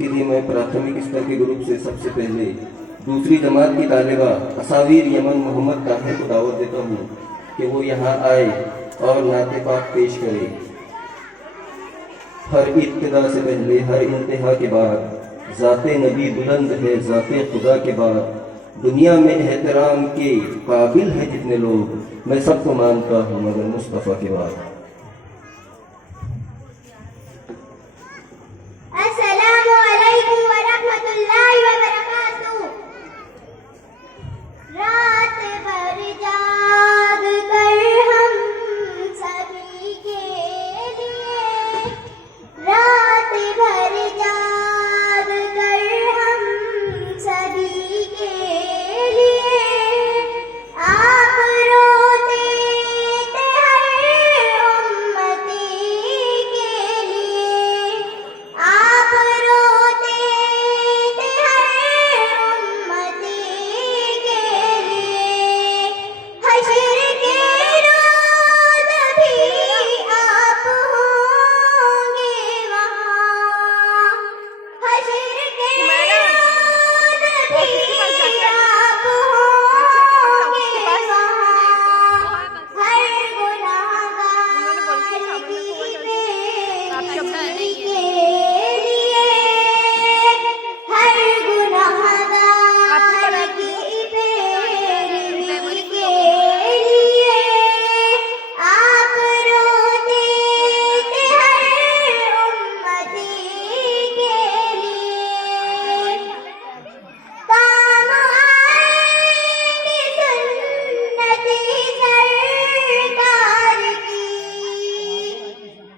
जिसके लिए मैं प्राथमिक स्तर के ग्रुप से सबसे पहले दूसरी जमात की तालिबा असावीर यमन मोहम्मद ताहिर को दावत देता हूँ कि वो यहाँ आए और नाते पाक पेश करे। हर इब्तिदा से पहले हर इंतहा के बाद ज़ाते नबी बुलंद है, ज़ाते खुदा के बाद दुनिया में एहतराम के काबिल है जितने लोग, मैं सबको मानता हूँ मगर मुस्तफ़ा के बाद। अस्सलामु अलैकुम व रहमतुल्लाहि व बरकातुहू। रात भर जाग कर हम सभी के लिए, रात भर जाग कर हम सभी के लिए, आप रोते थे हर उम्मती के लिए, आप रोते थे हर उम्मती के लिए। हश्र के रोज़ भी आप होंगे वहाँ, हश्र के रोज़ भी आप होंगे वहाँ। हर गुनाहगार की पैरवी के लिए, हर गुनाहगार की पैरवी के लिए, आप रोते थे हर उम्मती के लिए। काम आएगी सुन्नत सरकार की,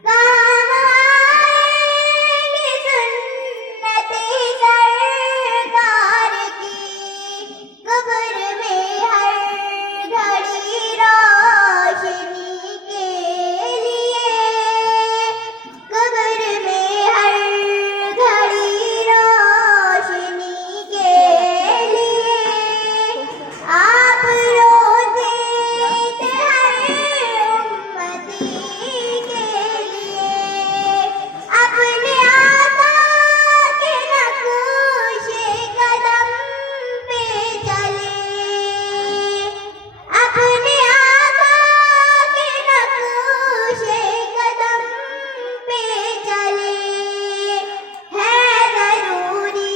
काम आएगी सुन्नत सरकार की। कब्र में हर घड़ी रोशनी के लिए, कब्र में हर घड़ी रोशनी के लिए, आप रोते थे हर उम्मती के लिए। अपने आका के नक्शे कदम पे चले, अपने आका के नक्शे कदम पे चले। है ज़रूरी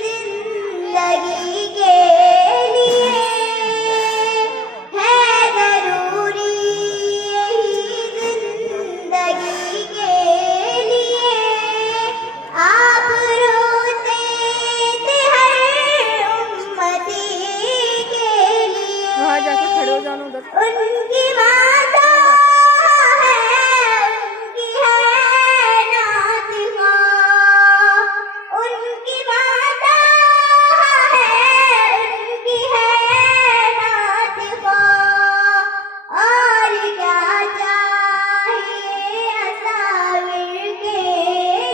ज़िंदगी के लिए, है ज़रूरी ज़िंदगी के लिए, आप रोते थे हर उम्मती के लिए। वहाँ जाके खड़े हो जाना उधर। उनकी माता है, उनकी है नातिका, उनकी माता है, उनकी है नातिका। और क्या चाहिए असाविर के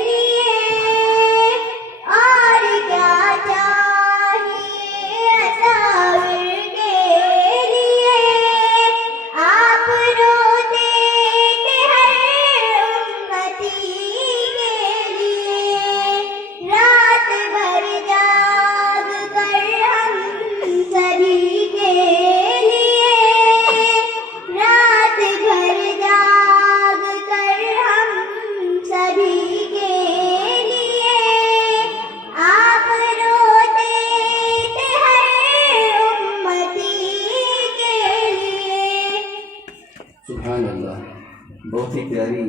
लिए, और क्या चाहिए असाविर के लिए। आप रोते थे हर उम्मती के लिए, रात भर जाग कर हम सभी के लिए, रात भर जाग कर हम सभी के लिए। आप रोते थे हर उम्मती के लिए। सुभान अल्लाह, बहुत ही प्यारी